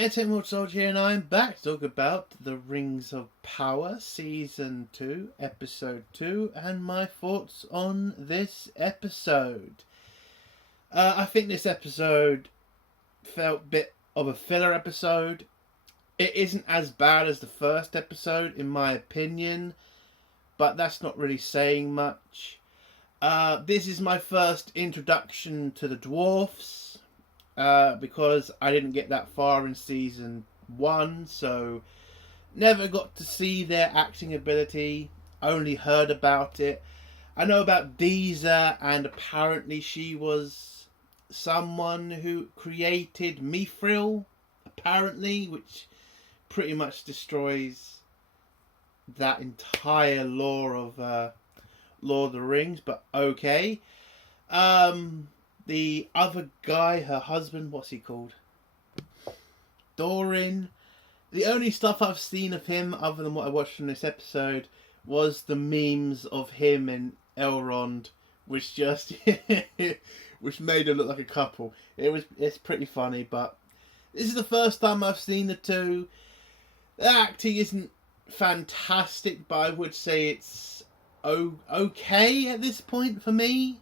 Entertainment Soldier here, and I'm back to talk about The Rings of Power Season 2, Episode 2, and my thoughts on this episode. I think this episode felt a bit of a filler episode. It isn't as bad as the first episode, in my opinion, but that's not really saying much. This is my first introduction to the dwarfs. Because I didn't get that far in season 1, so never got to see their acting ability, only heard about it. I know about Deezer, and apparently she was someone who created Mithril, apparently, which pretty much destroys that entire lore of Lord of the Rings, but okay. The other guy, her husband, what's he called? Thorin. The only stuff I've seen of him, other than what I watched from this episode, was the memes of him and Elrond, which just which made them look like a couple. It's pretty funny, but this is the first time I've seen the two. The acting isn't fantastic, but I would say it's okay at this point for me.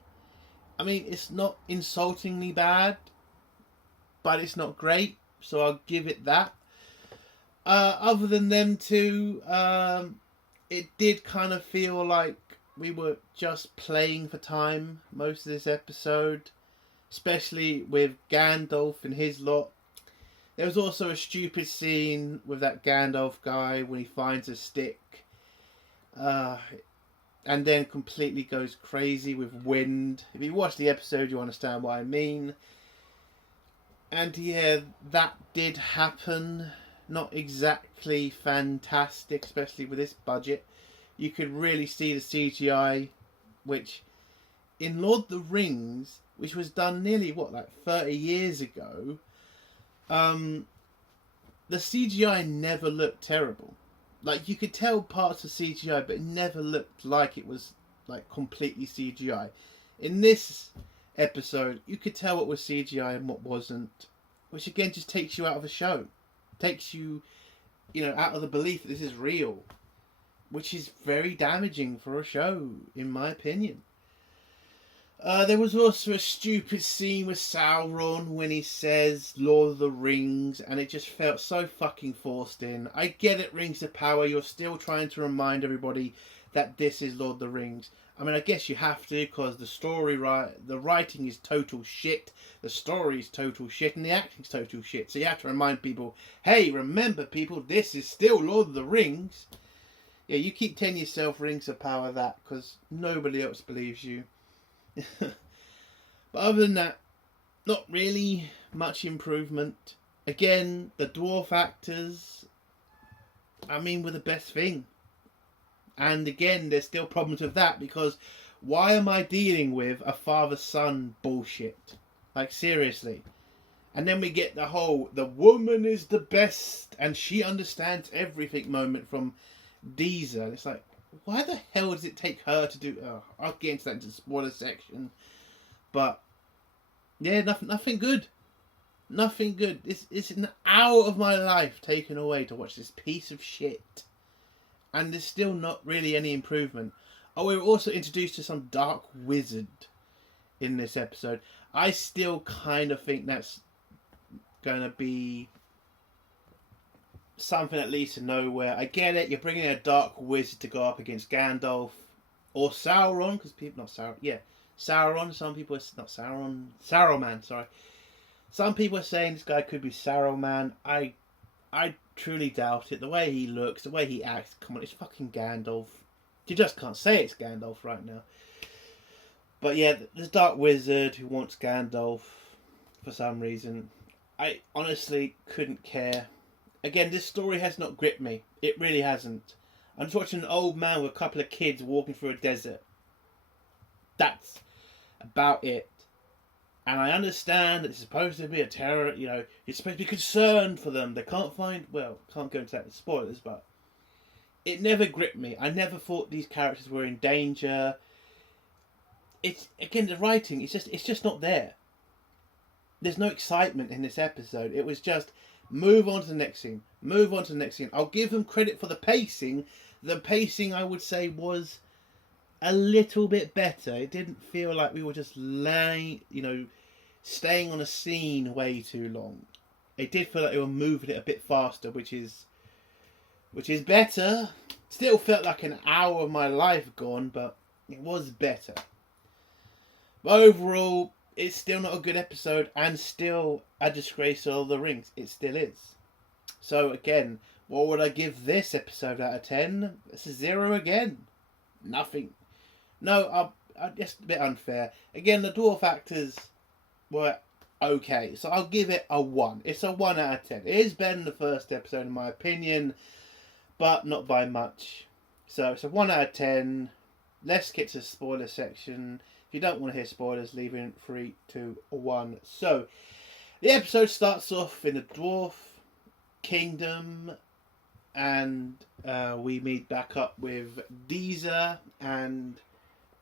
I mean, it's not insultingly bad, but it's not great, so I'll give it that. Other than them two, it did kind of feel like we were just playing for time most of this episode, especially with Gandalf and his lot. There was also a stupid scene with that Gandalf guy when he finds a stick. And then completely goes crazy with wind. If you watch the episode, you understand what I mean. And yeah, that did happen. Not exactly fantastic, especially with this budget. You could really see the CGI, which in Lord of the Rings, which was done nearly, 30 years ago, the CGI never looked terrible. Like, you could tell parts of CGI, but it never looked like it was, completely CGI. In this episode, you could tell what was CGI and what wasn't. Which, again, just takes you out of the show. Takes you, out of the belief that this is real. Which is very damaging for a show, in my opinion. There was also a stupid scene with Sauron when he says Lord of the Rings, and it just felt so fucking forced in. I get it, Rings of Power, you're still trying to remind everybody that this is Lord of the Rings. I mean, I guess you have to, because the writing is total shit, the story is total shit, and the acting's total shit. So you have to remind people, hey, remember people, this is still Lord of the Rings. Yeah, you keep telling yourself Rings of Power that, because nobody else believes you. But other than that, not really much improvement. Again, the dwarf actors, were the best thing. And again, there's still problems with that, because why am I dealing with a father-son bullshit? Like, seriously. And then we get the woman is the best and she understands everything moment from Deezer. And it's like, why the hell does it take her to do... I'll get into that into the spoiler section. But, yeah, nothing good. Nothing good. It's an hour of my life taken away to watch this piece of shit. And there's still not really any improvement. Oh, we were also introduced to some dark wizard in this episode. I still kind of think that's going to be something at least to nowhere. I get it, you're bringing a dark wizard to go up against Gandalf or Sauron, because people, not Sauron, yeah, Sauron, some people are, not Sauron, Saruman, sorry. Some people are saying this guy could be Saruman. I truly doubt it. The way he looks, the way he acts, come on, it's fucking Gandalf. You just can't say it's Gandalf right now. But yeah, the dark wizard who wants Gandalf for some reason. I honestly couldn't care. Again, this story has not gripped me. It really hasn't. I'm just watching an old man with a couple of kids walking through a desert. That's about it. And I understand that it's supposed to be a terror, you're supposed to be concerned for them. They can't find, can't go into that with spoilers, but it never gripped me. I never thought these characters were in danger. It's, again, the writing, it's just not there. there's no excitement in this episode. It was just move on to the next scene, move on to the next scene. I'll give them credit for the pacing. The pacing, I would say, was a little bit better. It didn't feel like we were just staying on a scene way too long. It did feel like they were moving it a bit faster, which is better. Still felt like an hour of my life gone, but it was better. But overall, it's still not a good episode, and still a disgrace to Lord of the Rings. It still is. So again, what would I give this episode out of 10? It's a 0 again. Nothing. No, I'm just a bit unfair. Again, the dwarf actors were okay, so I'll give it a 1. It's a 1 out of 10. It is better than the first episode in my opinion, but not by much. So it's a 1 out of 10. Let's get to the spoiler section. If you don't want to hear spoilers, leave in 3, 2, 1. So, the episode starts off in the Dwarf Kingdom, and we meet back up with Disa and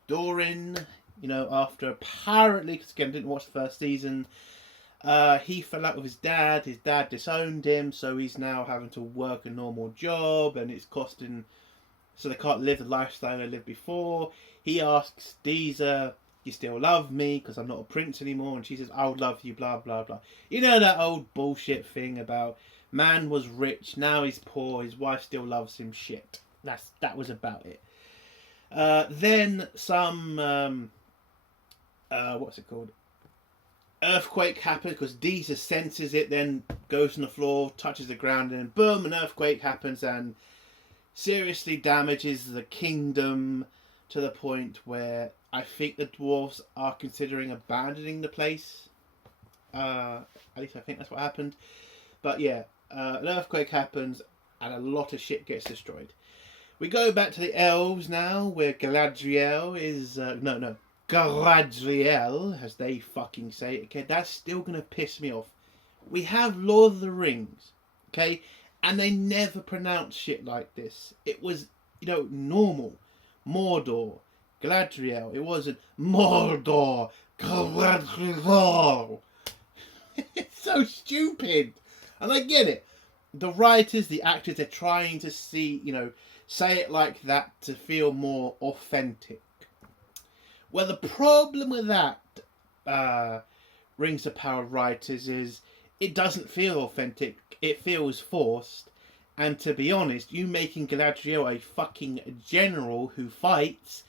Dorin. You know, after apparently, because again, I didn't watch the first season, he fell out with his dad. His dad disowned him, so he's now having to work a normal job, and it's costing. So they can't live the lifestyle they lived before. He asks Disa, "You still love me? Because I'm not a prince anymore." And she says, "I'll love you, blah, blah, blah." You know that old bullshit thing about man was rich, now he's poor, his wife still loves him shit. That was about it. Then some, what's it called? Earthquake happens because Disa senses it, then goes on the floor, touches the ground, and then boom, an earthquake happens and seriously damages the kingdom to the point where I think the dwarves are considering abandoning the place. At least I think that's what happened. But yeah, an earthquake happens and a lot of shit gets destroyed. We go back to the elves now, where Galadriel is... Galadriel, as they fucking say it. Okay, that's still going to piss me off. We have Lord of the Rings, okay? And they never pronounce shit like this. It was, normal. Mordor, Galadriel. It wasn't Mordor, Galadriel. It's so stupid. And I get it. The writers, the actors, they're trying to say it like that to feel more authentic. Well, the problem with that Rings of Power writers is it doesn't feel authentic. It feels forced. And to be honest, you making Galadriel a fucking general who fights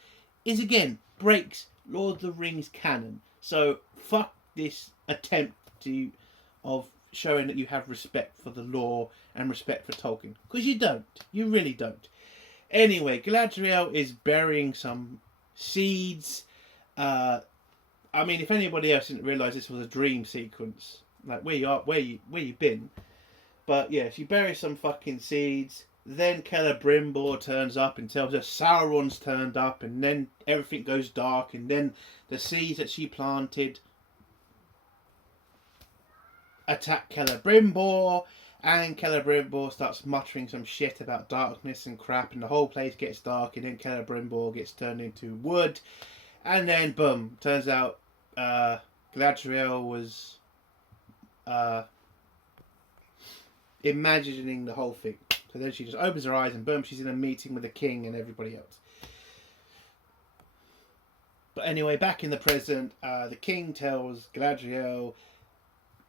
is, again, breaks Lord of the Rings canon. So, fuck this attempt of showing that you have respect for the lore and respect for Tolkien. Because you don't. You really don't. Anyway, Galadriel is burying some seeds. If anybody else didn't realise this was a dream sequence, like where you been? But yeah, she buries some fucking seeds. Then Celebrimbor turns up and tells her Sauron's turned up, and then everything goes dark, and then the seeds that she planted attack Celebrimbor, and Celebrimbor starts muttering some shit about darkness and crap, and the whole place gets dark, and then Celebrimbor gets turned into wood, and then boom, turns out Galadriel was imagining the whole thing. So then she just opens her eyes and boom, she's in a meeting with the king and everybody else. But anyway, back in the present, the king tells Galadriel,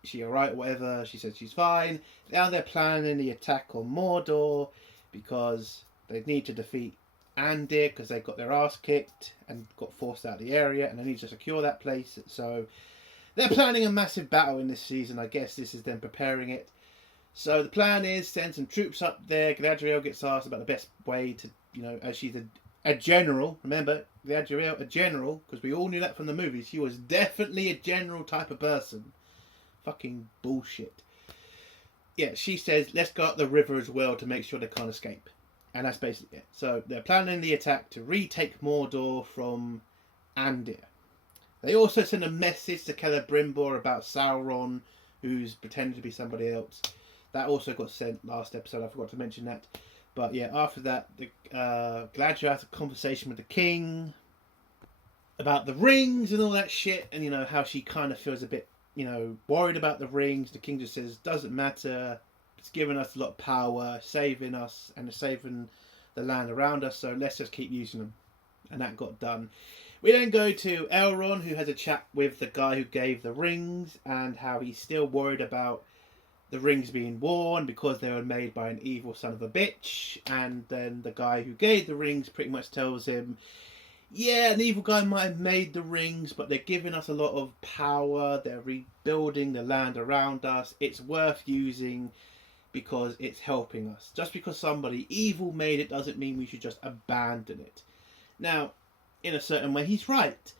is she alright, whatever. She says she's fine. Now they're planning the attack on Mordor because they need to defeat Andir because they got their ass kicked and got forced out of the area, and they need to secure that place. So they're planning a massive battle in this season. I guess this is them preparing it. So the plan is send some troops up there. Galadriel gets asked about the best way to, as she's a general. Remember, Galadriel, a general, because we all knew that from the movies. She was definitely a general type of person. Fucking bullshit. Yeah, she says, let's go up the river as well to make sure they can't escape. And that's basically it. So they're planning the attack to retake Mordor from Andir. They also send a message to Celebrimbor about Sauron, who's pretending to be somebody else. That also got sent last episode. I forgot to mention that. But yeah, after that, Galadriel has a conversation with the king about the rings and all that shit, and how she kind of feels a bit worried about the rings. The king just says, doesn't matter. It's given us a lot of power, saving us and saving the land around us. So let's just keep using them. And that got done. We then go to Elrond, who has a chat with the guy who gave the rings and how he's still worried about the rings being worn because they were made by an evil son of a bitch. And then the guy who gave the rings pretty much tells him, yeah, an evil guy might have made the rings, but they're giving us a lot of power. They're rebuilding the land around us. It's worth using because it's helping us. Just because somebody evil made it doesn't mean we should just abandon it. Now, in a certain way, he's right.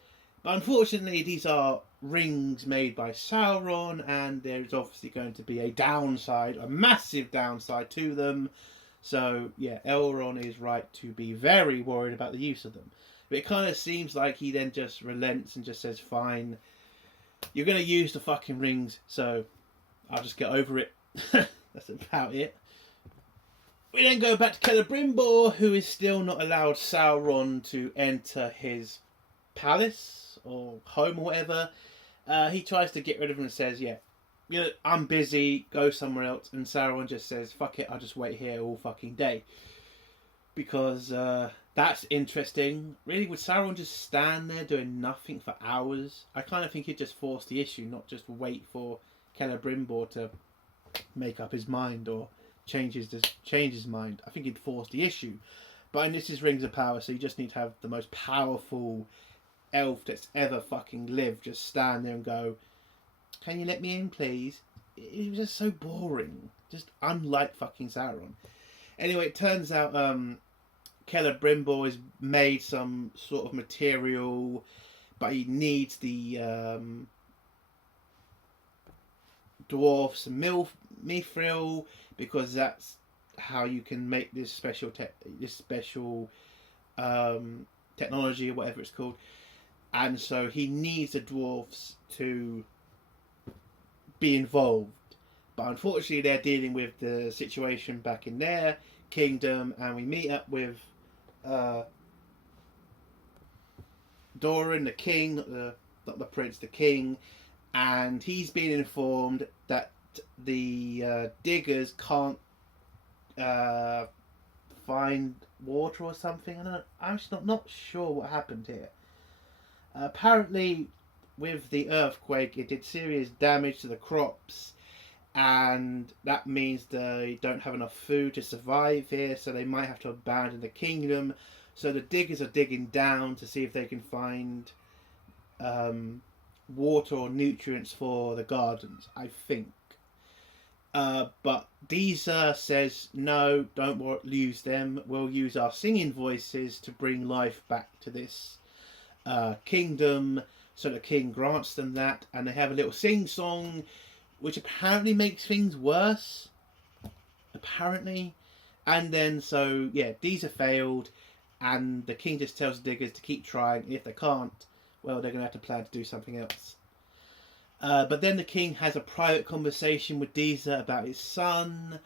But unfortunately, these are rings made by Sauron, and there's obviously going to be a downside, a massive downside to them. So, yeah, Elrond is right to be very worried about the use of them. But it kind of seems like he then just relents and just says, fine, you're going to use the fucking rings, so I'll just get over it. That's about it. We then go back to Celebrimbor, who is still not allowed Sauron to enter his palace or home or whatever. He tries to get rid of him and says, yeah, I'm busy, go somewhere else. And Sauron just says, fuck it, I'll just wait here all fucking day. Because that's interesting. Really, would Sauron just stand there doing nothing for hours? I kind of think he'd just force the issue, not just wait for Celebrimbor to make up his mind or change his mind. I think he'd force the issue. But in this is Rings of Power, so you just need to have the most powerful elf that's ever fucking lived just stand there and go, can you let me in, please? It was just so boring. Just unlike fucking Sauron. Anyway, it turns out Celebrimbor has made some sort of material, but he needs the dwarfs mithril, because that's how you can make this special technology or whatever it's called. And so he needs the dwarfs to be involved. But unfortunately they're dealing with the situation back in their kingdom, and we meet up with Doran, the king, not the prince, the king, and he's been informed that the diggers can't find water or something. I'm just not sure what happened here. Apparently, with the earthquake, it did serious damage to the crops, and that means they don't have enough food to survive here, so they might have to abandon the kingdom. So the diggers are digging down to see if they can find water or nutrients for the gardens, I think. But Disa says, no, don't use them. We'll use our singing voices to bring life back to this kingdom. So the king grants them that, and they have a little sing-song, which apparently makes things worse. Apparently. And then, so, yeah, Disa failed, and the king just tells the diggers to keep trying. If they can't, well, they're going to have to plan to do something else. But then the king has a private conversation with Disa about his son,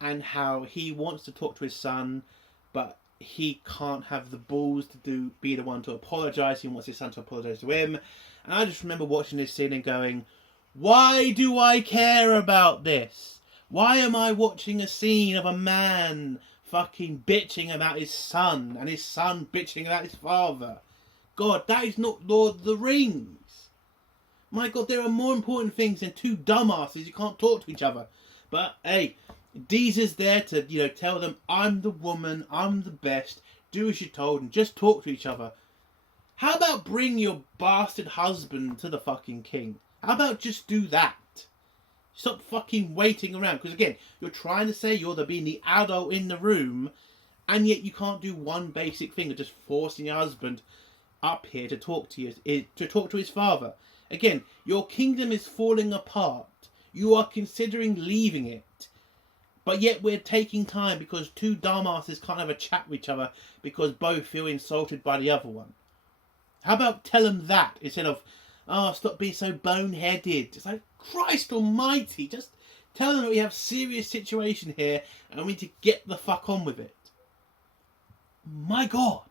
and how he wants to talk to his son, but he can't have the balls to be the one to apologise. He wants his son to apologise to him. And I just remember watching this scene and going, why do I care about this? Why am I watching a scene of a man fucking bitching about his son, and his son bitching about his father? God, that is not Lord of the Rings. My God, there are more important things than two dumbasses who can't talk to each other. But hey, Disa's there to, tell them, I'm the woman, I'm the best, do as you're told, and just talk to each other. How about bring your bastard husband to the fucking king? How about just do that? Stop fucking waiting around. Because again, you're trying to say you're the adult in the room, and yet you can't do one basic thing of just forcing your husband up here to talk to his father. Again, your kingdom is falling apart. You are considering leaving it. But yet we're taking time because two dumbasses can't have a chat with each other because both feel insulted by the other one. How about tell them that instead of, stop being so boneheaded. It's like, Christ almighty, just tell them that we have a serious situation here and we need to get the fuck on with it. My God.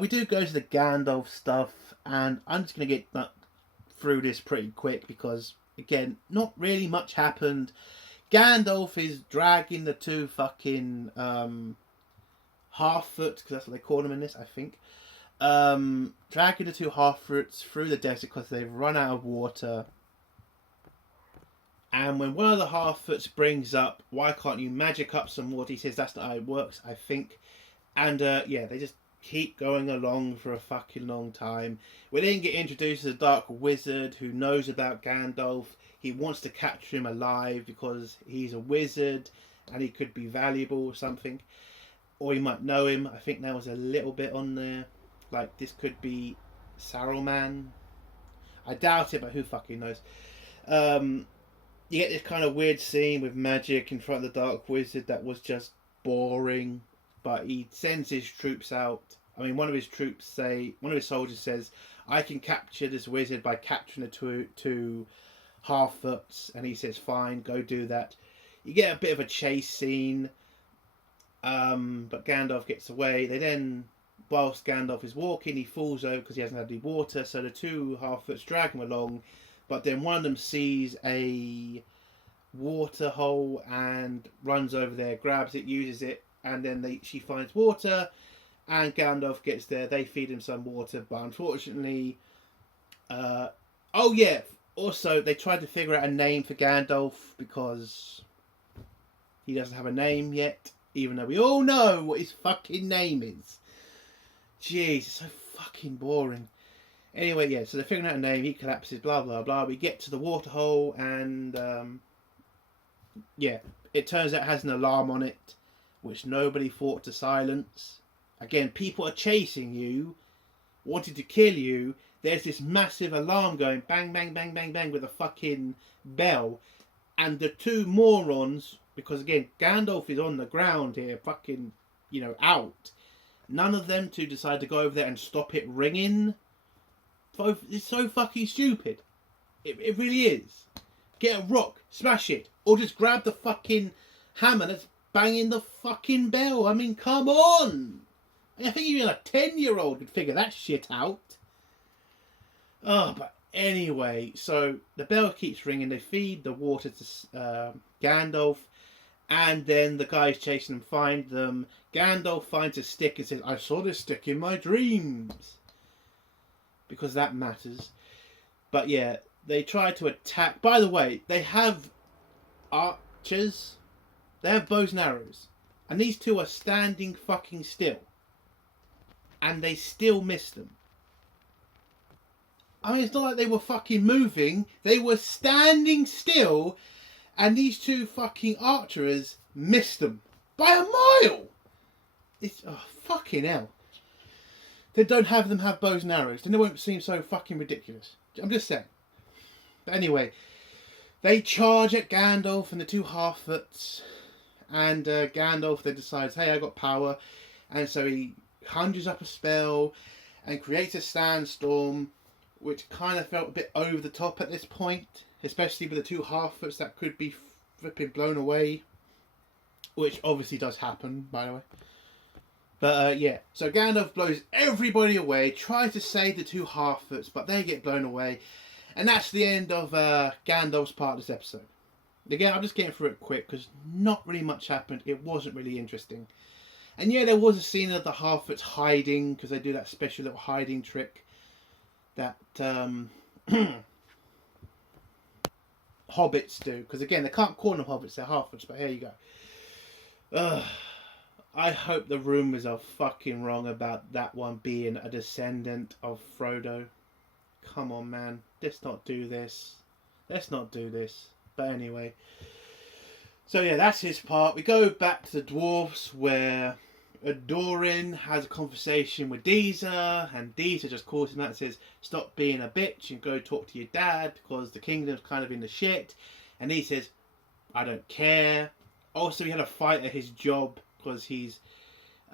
We do go to the Gandalf stuff, and I'm just going to get through this pretty quick because, again, not really much happened. Gandalf is dragging the two fucking half-foot, because that's what they call them in this, I think. Dragging the two half-foots through the desert because they've run out of water. And when one of the half-foots brings up, why can't you magic up some water? He says that's not how it works, I think. And yeah, they just keep going along for a fucking long time. We then get introduced to the Dark Wizard who knows about Gandalf. He wants to capture him alive because he's a wizard and he could be valuable or something. Or he might know him. I think there was a little bit on there. Like, this could be Saruman. I doubt it, but who fucking knows. You get this kind of weird scene with magic in front of the Dark Wizard that was just boring. But he sends his troops out. I mean, one of his soldiers says, I can capture this wizard by capturing the two half-foots. And he says, fine, go do that. You get a bit of a chase scene. But Gandalf gets away. They then, whilst Gandalf is walking, he falls over because he hasn't had any water. So the two half-foots drag him along. But then one of them sees a water hole and runs over there, grabs it, uses it. And then she finds water. And Gandalf gets there. They feed him some water. But unfortunately... oh yeah, also they tried to figure out a name for Gandalf because he doesn't have a name yet. Even though we all know what his fucking name is. Jeez, it's so fucking boring. Anyway, yeah, so they're figuring out a name, he collapses, blah, blah, blah. We get to the waterhole and, yeah, it turns out it has an alarm on it, which nobody fought to silence. Again, people are chasing you, wanting to kill you. There's this massive alarm going, bang, bang, bang, bang, bang, with a fucking bell. And the two morons... Because, again, Gandalf is on the ground here, fucking, out. None of them two decide to go over there and stop it ringing. It's so fucking stupid. It really is. Get a rock, smash it. Or just grab the fucking hammer that's banging the fucking bell. I mean, come on. I think even a 10-year-old could figure that shit out. Oh, but anyway. So, the bell keeps ringing. They feed the water to Gandalf. And then the guys chasing them find them. Gandalf finds a stick and says, I saw this stick in my dreams. Because that matters. But yeah, they try to attack. By the way, they have archers. They have bows and arrows. And these two are standing fucking still. And they still miss them. I mean, it's not like they were fucking moving. They were standing still. And these two fucking archers missed them by a mile. It's fucking hell. They don't have them have bows and arrows. Then it won't seem so fucking ridiculous. I'm just saying. But anyway, they charge at Gandalf and the two half-foots. And Gandalf then decides, hey, I got power. And so he conjures up a spell and creates a sandstorm, which kind of felt a bit over the top at this point. Especially with the two half-foots that could be flipping blown away. Which obviously does happen, by the way. But yeah, so Gandalf blows everybody away, tries to save the two half-foots, but they get blown away. And that's the end of Gandalf's part of this episode. Again, I'm just getting through it quick, because not really much happened. It wasn't really interesting. And yeah, there was a scene of the half-foots hiding, because they do that special little hiding trick that... hobbits do, because again they can't call them hobbits, they're half-foots, but here you go. I hope the rumours are fucking wrong about that one being a descendant of Frodo. Come on, man, let's not do this. But anyway, so yeah, that's his part. We go back to the dwarves where Dorin has a conversation with Deezer, and Deezer just calls him out and says, stop being a bitch and go talk to your dad because the kingdom's kind of in the shit. And he says, I don't care. Also, he had a fight at his job because he's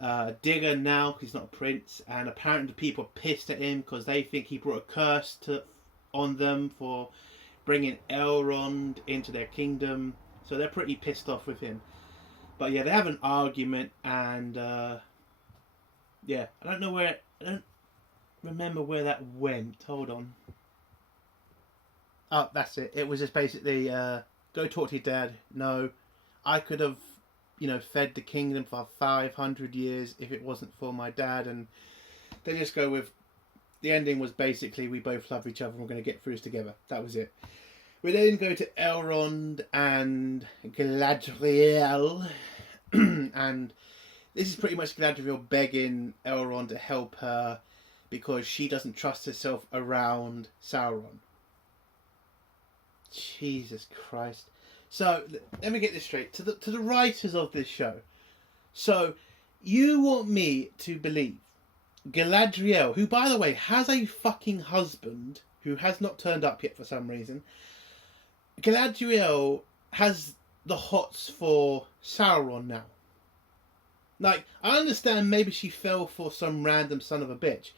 a digger now because he's not a prince. And apparently the people are pissed at him because they think he brought a curse on them for bringing Elrond into their kingdom. So they're pretty pissed off with him. But yeah, they have an argument, and yeah, I don't remember where that went. Hold on. Oh, that's it. It was just basically go talk to your dad. No, I could have, fed the kingdom for 500 years if it wasn't for my dad. And they just go with the ending was basically we both love each other and we're going to get through this together. That was it. We then go to Elrond and Galadriel, and this is pretty much Galadriel begging Elrond to help her because she doesn't trust herself around Sauron. Jesus Christ. So, let me get this straight. To the writers of this show. So, you want me to believe Galadriel, who, by the way, has a fucking husband who has not turned up yet for some reason. Galadriel has the hots for Sauron now. Like, I understand maybe she fell for some random son of a bitch.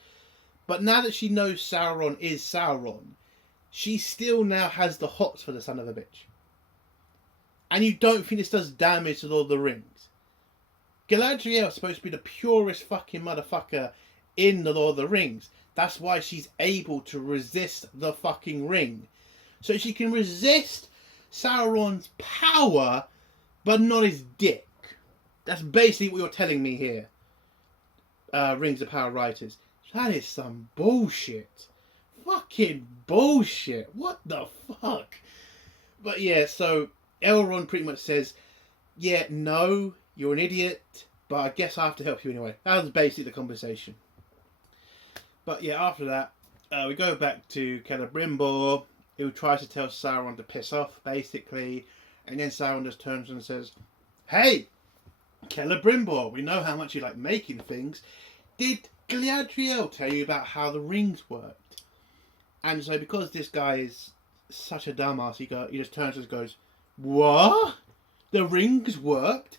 But now that she knows Sauron is Sauron, she still now has the hots for the son of a bitch. And you don't think this does damage to Lord of the Rings? Galadriel is supposed to be the purest fucking motherfucker in the Lord of the Rings. That's why she's able to resist the fucking ring. So she can resist Sauron's power, but not his dick. That's basically what you're telling me here. Rings of Power writers. That is some bullshit. Fucking bullshit. What the fuck? But yeah, so Elrond pretty much says, yeah, no, you're an idiot, but I guess I have to help you anyway. That was basically the conversation. But yeah, after that, we go back to Celebrimbor, who tries to tell Sauron to piss off, basically. And then Sauron just turns and says, hey, Celebrimbor, we know how much you like making things. Did Galadriel tell you about how the rings worked? And so because this guy is such a dumbass, he just turns and goes, what? The rings worked?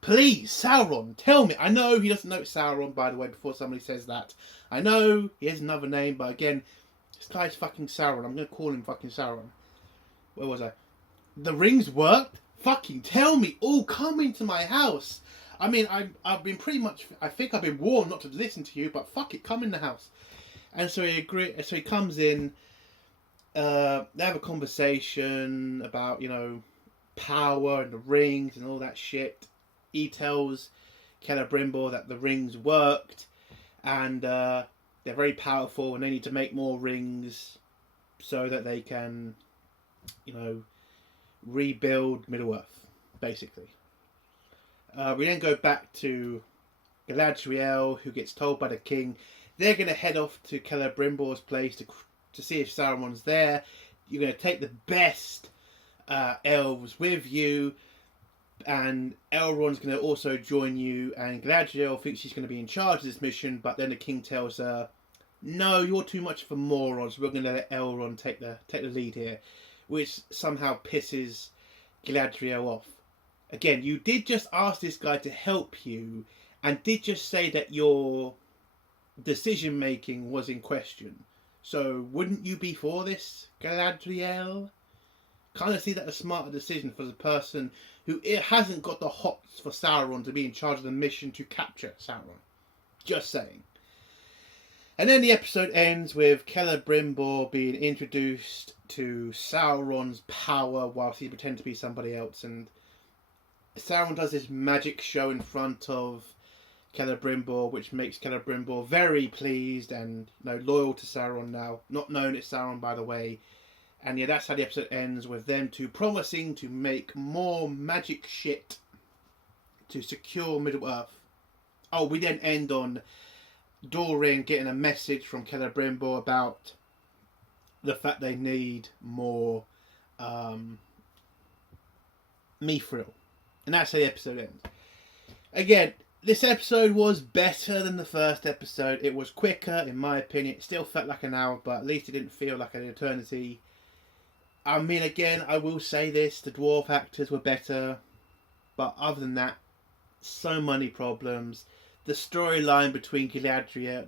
Please, Sauron, tell me. I know he doesn't know it's Sauron, by the way, before somebody says that. I know he has another name, but again, this guy's fucking Sauron. I'm going to call him fucking Sauron. Where was I? The rings worked? Fucking tell me. Oh, come into my house. I mean, I've been pretty much, I think I've been warned not to listen to you, but fuck it, come in the house. And so he comes in, they have a conversation about, power and the rings and all that shit. He tells Celebrimbor that the rings worked and they're very powerful and they need to make more rings so that they can, rebuild Middle-earth, basically. We then go back to Galadriel, who gets told by the king they're going to head off to Celebrimbor's place to see if Sauron's there. You're going to take the best elves with you, and Elrond's going to also join you, and Galadriel thinks she's going to be in charge of this mission, but then the king tells her, no, you're too much of a moron, so we're going to let Elrond take the lead here, which somehow pisses Galadriel off. Again, you did just ask this guy to help you, and did just say that your decision making was in question. So wouldn't you be for this, Galadriel? Kind of see that a smarter decision for the person who hasn't got the hots for Sauron to be in charge of the mission to capture Sauron. Just saying. And then the episode ends with Celebrimbor being introduced to Sauron's power whilst he pretends to be somebody else, and Sauron does this magic show in front of Celebrimbor, which makes Celebrimbor very pleased and loyal to Sauron now. Not known as Sauron, by the way. And yeah, that's how the episode ends, with them two promising to make more magic shit to secure Middle-earth. Oh, we then end on Dorin getting a message from Celebrimbor about the fact they need more Mithril. And that's how the episode ends. Again, this episode was better than the first episode. It was quicker, in my opinion. It still felt like an hour, but at least it didn't feel like an eternity. I mean, again, I will say this. The dwarf actors were better. But other than that, so many problems. The storyline between Galadriel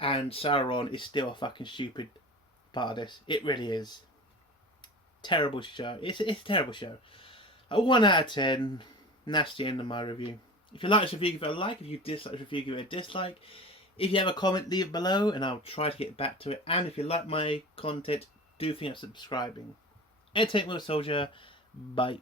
and Sauron is still a fucking stupid part of this. It really is. Terrible show. It's a terrible show. A 1 out of 10. And that's the end of my review. If you like this review, give it a like. If you dislike this review, give it a dislike. If you have a comment, leave it below and I'll try to get back to it. And if you like my content, do think of subscribing. Entertainment Soldier, bye.